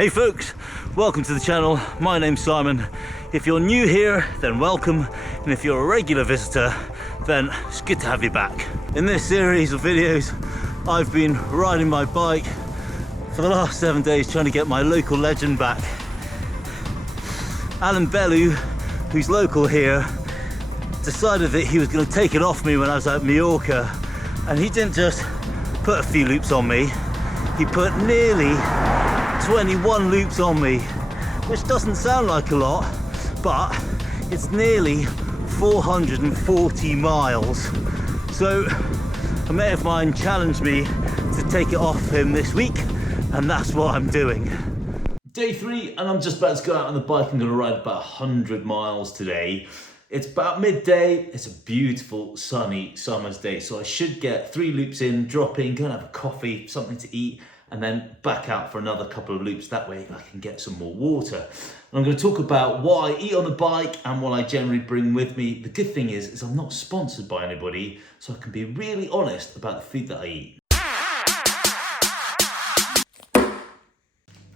Hey folks, welcome to the channel. My name's Simon. If you're new here, then welcome, and if you're a regular visitor, then it's good to have you back. In this series of videos, I've been riding my bike for the last 7 days trying to get my local legend back. Alan Bellew, who's local here, decided that he was going to take it off me when I was at Mallorca, and he didn't just put a few loops on me, he put nearly 21 loops on me, which doesn't sound like a lot, but it's nearly 440 miles. So a mate of mine challenged me to take it off him this week, and that's what I'm doing. Day 3, and I'm just about to go out on the bike. I'm going to ride about 100 miles today. It's about midday, it's a beautiful sunny summer's day, so I should get 3 loops in, drop in, go and have a coffee, something to eat, and then back out for another couple of loops. That way I can get some more water. And I'm going to talk about what I eat on the bike and what I generally bring with me. The good thing is I'm not sponsored by anybody, so I can be really honest about the food that I eat.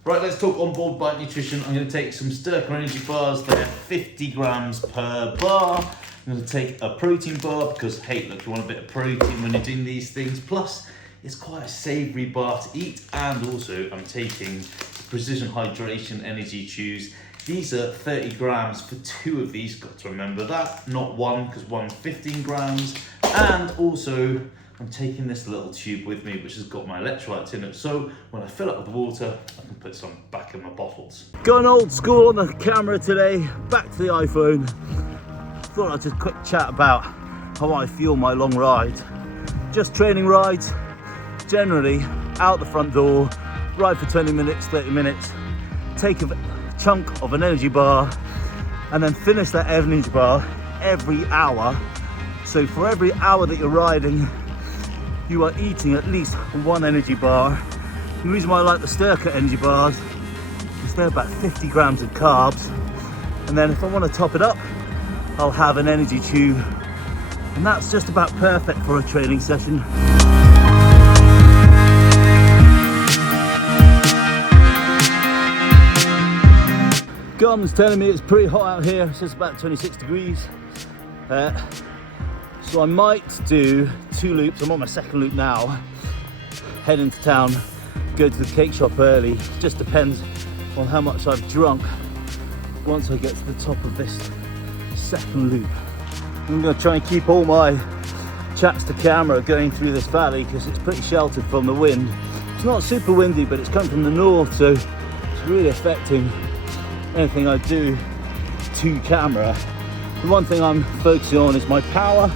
Right, let's talk onboard bike nutrition. I'm going to take some Strava energy bars. They're 50 grams per bar. I'm going to take a protein bar because, hey, look, you want a bit of protein when you're doing these things. Plus, it's quite a savoury bar to eat. And also, I'm taking Precision Hydration Energy Chews. These are 30 grams for 2 of these. Got to remember that, not one, because one's 15 grams. And also, I'm taking this little tube with me, which has got my electrolytes in it. So when I fill up with water, I can put some back in my bottles. Going old school on the camera today, back to the iPhone. Thought I'd just quick chat about how I fuel my long rides. Just training rides, generally out the front door, ride for 20 minutes, 30 minutes, take a chunk of an energy bar, and then finish that energy bar every hour. So for every hour that you're riding, you are eating at least 1 energy bar. The reason why I like the Strava energy bars is they're about 50 grams of carbs. And then if I want to top it up, I'll have an energy chew. And that's just about perfect for a training session. Gum's telling me it's pretty hot out here. It's just about 26 degrees. So I might do 2 loops. I'm on my 2nd loop now. Head into town, go to the cake shop early. Just depends on how much I've drunk once I get to the top of this 2nd loop. I'm going to try and keep all my chats to camera going through this valley because it's pretty sheltered from the wind. It's not super windy, but it's coming from the north, so it's really affecting anything I do to camera. The one thing I'm focusing on is my power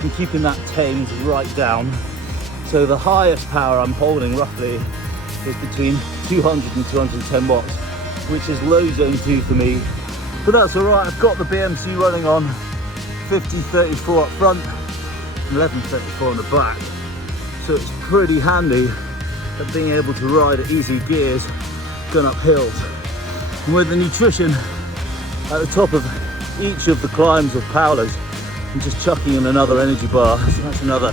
and keeping that tamed right down. So the highest power I'm holding roughly is between 200 and 210 watts, which is low zone 2 for me. But that's all right. I've got the BMC running on 5034 up front and 1134 on the back. So it's pretty handy at being able to ride at easy gears going up hills. And with the nutrition at the top of each of the climbs of Powlers, I'm just chucking in another energy bar, so that's another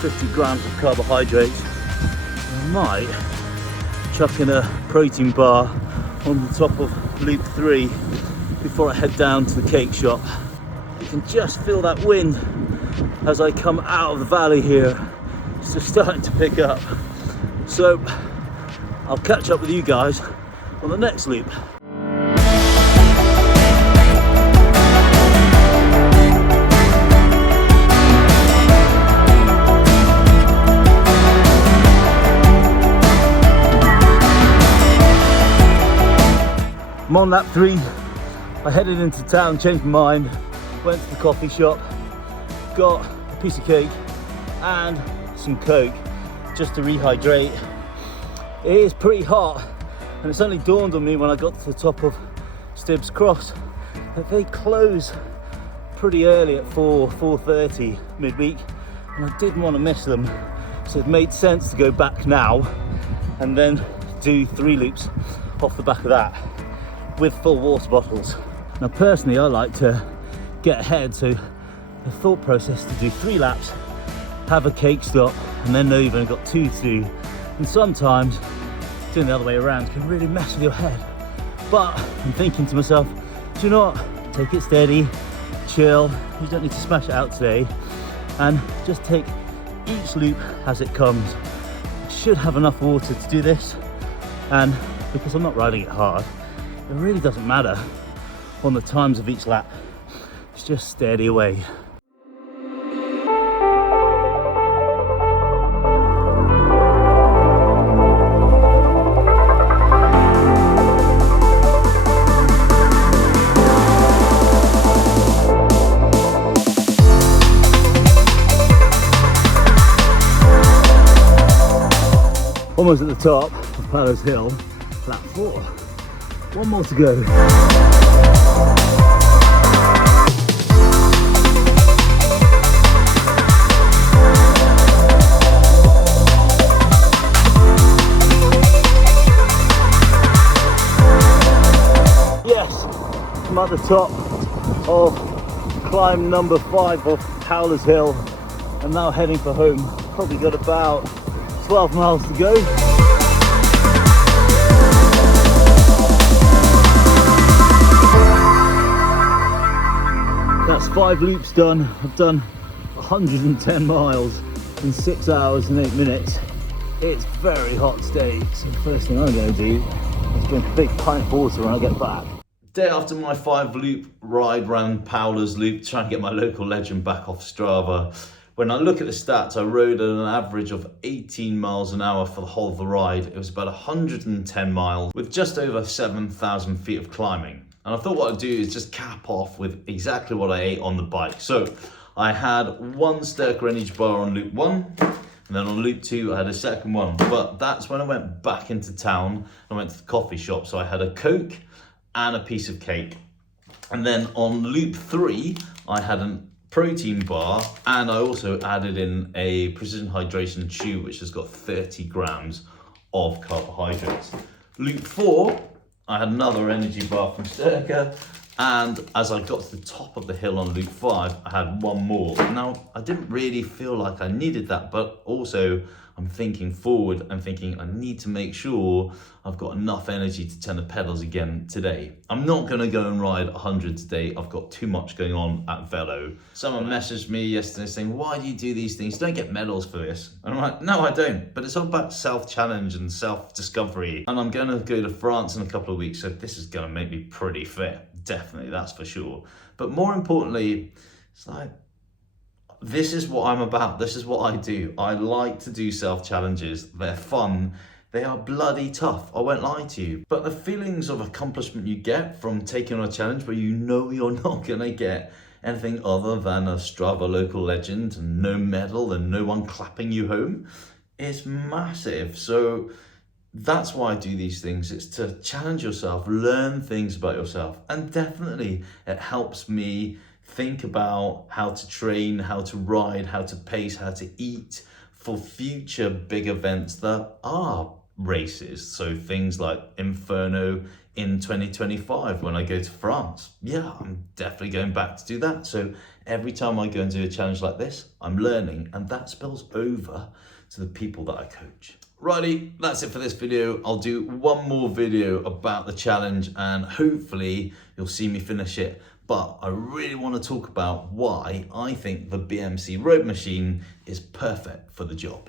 50 grams of carbohydrates. I might chuck in a protein bar on the top of loop 3 before I head down to the cake shop. You can just feel that wind as I come out of the valley here. It's just starting to pick up. So I'll catch up with you guys on the next loop. I'm on lap 3. I headed into town, changed my mind, went to the coffee shop, got a piece of cake and some Coke just to rehydrate. It is pretty hot, and it's only dawned on me when I got to the top of Stibbs Cross that they close pretty early at 4:30 midweek, and I didn't want to miss them, so it made sense to go back now and then do 3 loops off the back of that with full water bottles. Now personally I like to get ahead, so the thought process to do 3 laps, have a cake stop, and then know you've only got 2 to do. And sometimes doing the other way around can really mess with your head. But I'm thinking to myself, do you know what? Take it steady, chill. You don't need to smash it out today, and just take each loop as it comes. I should have enough water to do this, and because I'm not riding it hard, it really doesn't matter on the times of each lap. It's just steady away. Almost at the top of Palos Hill, lap 4. One more to go. Yes, I'm at the top of climb number 5 of Palos Hill. I'm now heading for home. Probably got about 12 miles to go. That's 5 loops done. I've done 110 miles in 6 hours and 8 minutes. It's very hot today, so the first thing I'm going to do is drink a big pint of water when I get back. Day after my 5 loop ride round Palos Loop, trying to get my local legend back off Strava. When I look at the stats, I rode at an average of 18 miles an hour for the whole of the ride. It was about 110 miles with just over 7,000 feet of climbing. And I thought what I'd do is just cap off with exactly what I ate on the bike. So I had 1 Styrker energy bar on loop 1, and then on loop 2 I had a second one. But that's when I went back into town. I went to the coffee shop, so I had a Coke and a piece of cake. And then on loop 3, I had an protein bar, and I also added in a precision hydration chew which has got 30 grams of carbohydrates. Loop 4, I had another energy bar from Styrker, and as I got to the top of the hill on loop 5, I had 1 more. Now, I didn't really feel like I needed that, but also I'm thinking forward. I'm thinking I need to make sure I've got enough energy to turn the pedals again today. I'm not gonna go and ride 100 today. I've got too much going on at Velo. Someone messaged me yesterday saying, why do you do these things? You don't get medals for this. And I'm like, no, I don't. But it's all about self-challenge and self-discovery. And I'm gonna go to France in a couple of weeks, so this is gonna make me pretty fit. Definitely, that's for sure. But more importantly, it's like, this is what I'm about. This is what I do. I like to do self-challenges. They're fun. They are bloody tough. I won't lie to you. But the feelings of accomplishment you get from taking on a challenge where you know you're not gonna get anything other than a Strava Local Legend and no medal and no one clapping you home is massive. So that's why I do these things. It's to challenge yourself, learn things about yourself. And definitely it helps me think about how to train, how to ride, how to pace, how to eat for future big events that are races. So things like Inferno in 2025 when I go to France. Yeah, I'm definitely going back to do that. So every time I go and do a challenge like this, I'm learning, and that spills over to the people that I coach. Righty, that's it for this video. I'll do one more video about the challenge and hopefully you'll see me finish it. But I really want to talk about why I think the BMC road machine is perfect for the job.